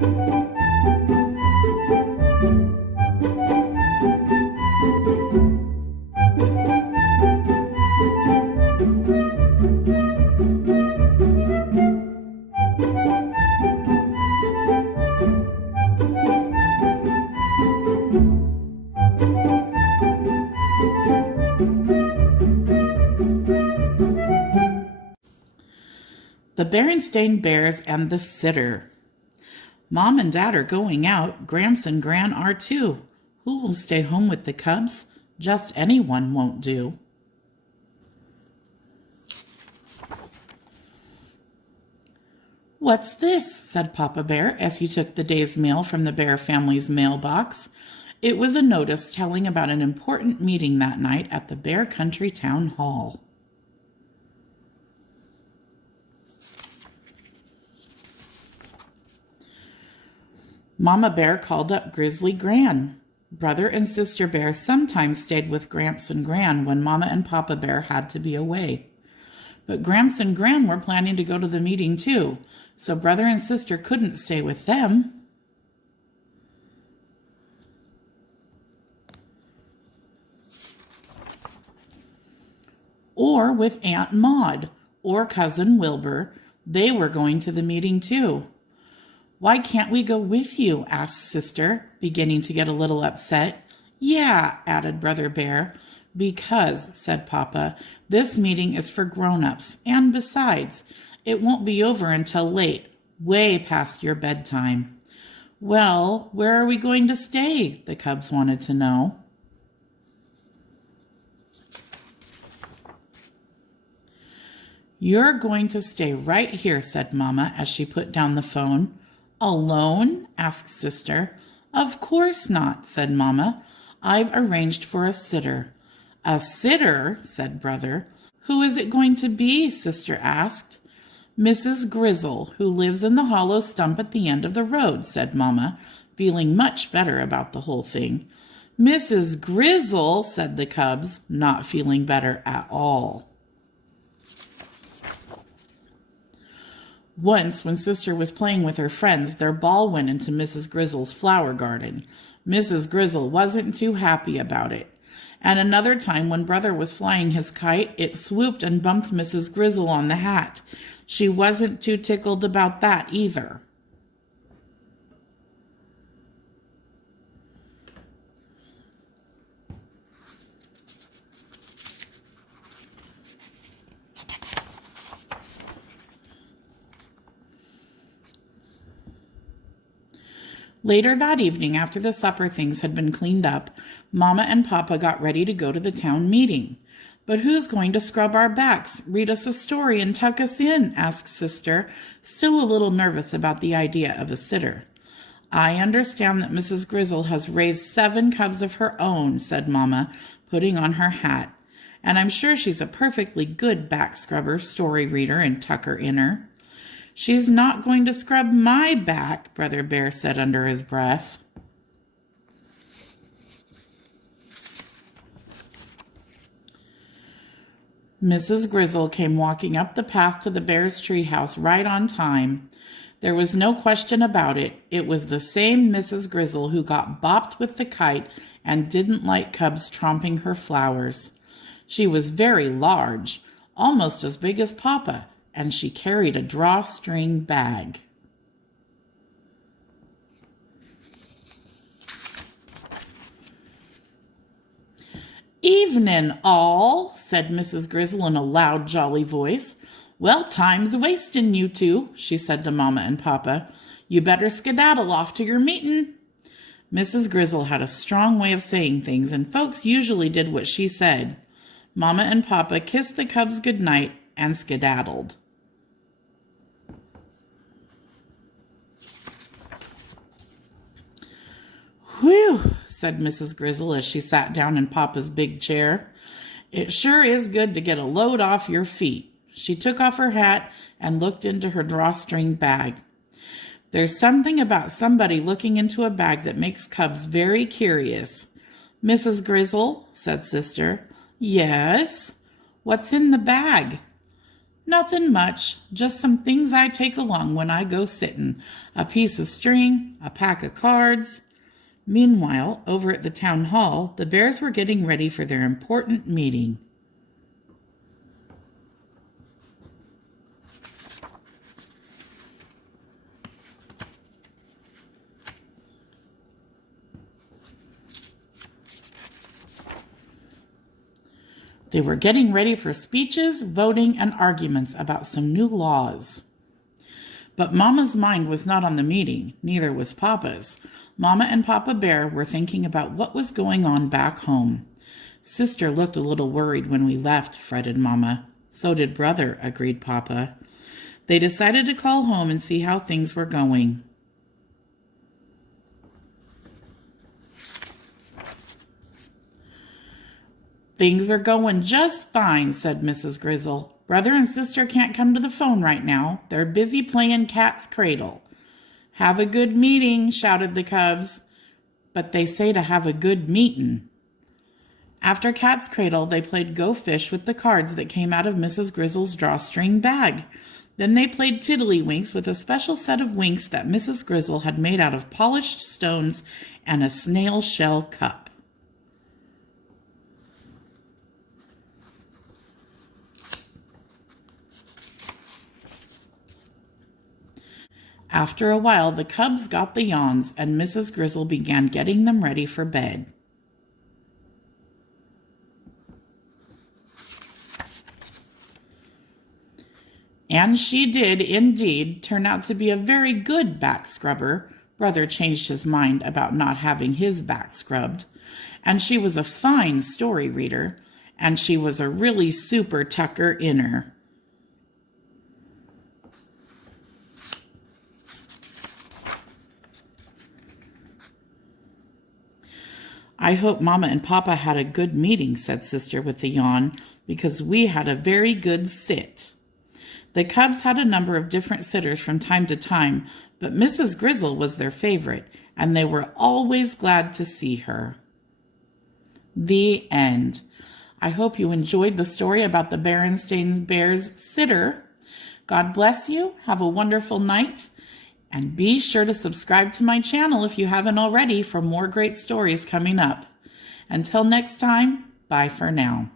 The Berenstain Bears and the Sitter. Mom and Dad are going out. Gramps and Gran are too. Who will stay home with the cubs? Just anyone won't do. "What's this?" said Papa Bear as he took the day's mail from the Bear family's mailbox. It was a notice telling about an important meeting that night at the Bear Country Town Hall. Mama Bear called up Grizzly Gran. Brother and Sister Bear sometimes stayed with Gramps and Gran when Mama and Papa Bear had to be away. But Gramps and Gran were planning to go to the meeting too, so Brother and Sister couldn't stay with them. Or with Aunt Maud or Cousin Wilbur. They were going to the meeting too. "Why can't we go with you?" asked Sister, beginning to get a little upset. "Yeah," added Brother Bear. "Because," said Papa, "this meeting is for grown-ups, and besides, it won't be over until late, way past your bedtime." "Well, where are we going to stay?" the cubs wanted to know. "You're going to stay right here," said Mama as she put down the phone. "Alone?" asked Sister. "Of course not," said Mama. "I've arranged for a sitter." "A sitter?" said Brother. "Who is it going to be?" Sister asked. "Mrs. Grizzle, who lives in the hollow stump at the end of the road," said Mama, feeling much better about the whole thing. "Mrs. Grizzle," said the cubs, not feeling better at all. Once, when Sister was playing with her friends, their ball went into Mrs. Grizzle's flower garden. Mrs. Grizzle wasn't too happy about it. And another time, when Brother was flying his kite, it swooped and bumped Mrs. Grizzle on the hat. She wasn't too tickled about that either. Later that evening, after the supper things had been cleaned up, Mama and Papa got ready to go to the town meeting. "But who's going to scrub our backs, read us a story, and tuck us in?" asked Sister, still a little nervous about the idea of a sitter. "I understand that Mrs. Grizzle has raised 7 cubs of her own," said Mama, putting on her hat. "And I'm sure she's a perfectly good back scrubber, story reader, and tucker-inner." "She's not going to scrub my back," Brother Bear said under his breath. Mrs. Grizzle came walking up the path to the bear's treehouse right on time. There was no question about it. It was the same Mrs. Grizzle who got bopped with the kite and didn't like cubs tromping her flowers. She was very large, almost as big as Papa, and she carried a drawstring bag. "Evenin', all," said Mrs. Grizzle in a loud, jolly voice. "Well, time's wastin', you two," she said to Mama and Papa. "You better skedaddle off to your meetin'." Mrs. Grizzle had a strong way of saying things, and folks usually did what she said. Mama and Papa kissed the cubs goodnight and skedaddled. "Whew," said Mrs. Grizzle as she sat down in Papa's big chair. "It sure is good to get a load off your feet." She took off her hat and looked into her drawstring bag. "There's something about somebody looking into a bag that makes cubs very curious." "Mrs. Grizzle," said Sister. "Yes?" "What's in the bag?" Nothing much, just some things I take along when I go sittin'. A piece of string, a pack of cards. Meanwhile, over at the town hall, the bears were getting ready for their important meeting. They were getting ready for speeches, voting, and arguments about some new laws. But Mama's mind was not on the meeting, neither was Papa's. Mama and Papa Bear were thinking about what was going on back home. Sister looked a little worried when we left, fretted Mama. So did Brother, agreed Papa. They decided to call home and see how things were going. Things are going just fine, said Mrs. Grizzle. Brother and sister can't come to the phone right now. They're busy playing cat's cradle. Have a good meeting, shouted the cubs. But they say to have a good meetin'. After cat's cradle, they played Go Fish with the cards that came out of Mrs. Grizzle's drawstring bag. Then they played Tiddlywinks with a special set of winks that Mrs. Grizzle had made out of polished stones and a snail shell cup. After a while, the cubs got the yawns, and Mrs. Grizzle began getting them ready for bed. And she did, indeed, turn out to be a very good back scrubber. Brother changed his mind about not having his back scrubbed. And she was a fine story reader, and she was a really super tucker-inner. I hope Mama and Papa had a good meeting, said Sister with a yawn, because we had a very good sit. The cubs had a number of different sitters from time to time, but Mrs. Grizzle was their favorite, and they were always glad to see her. The end. I hope you enjoyed the story about the Berenstain Bears sitter. God bless you. Have a wonderful night. And be sure to subscribe to my channel if you haven't already for more great stories coming up. Until next time, bye for now.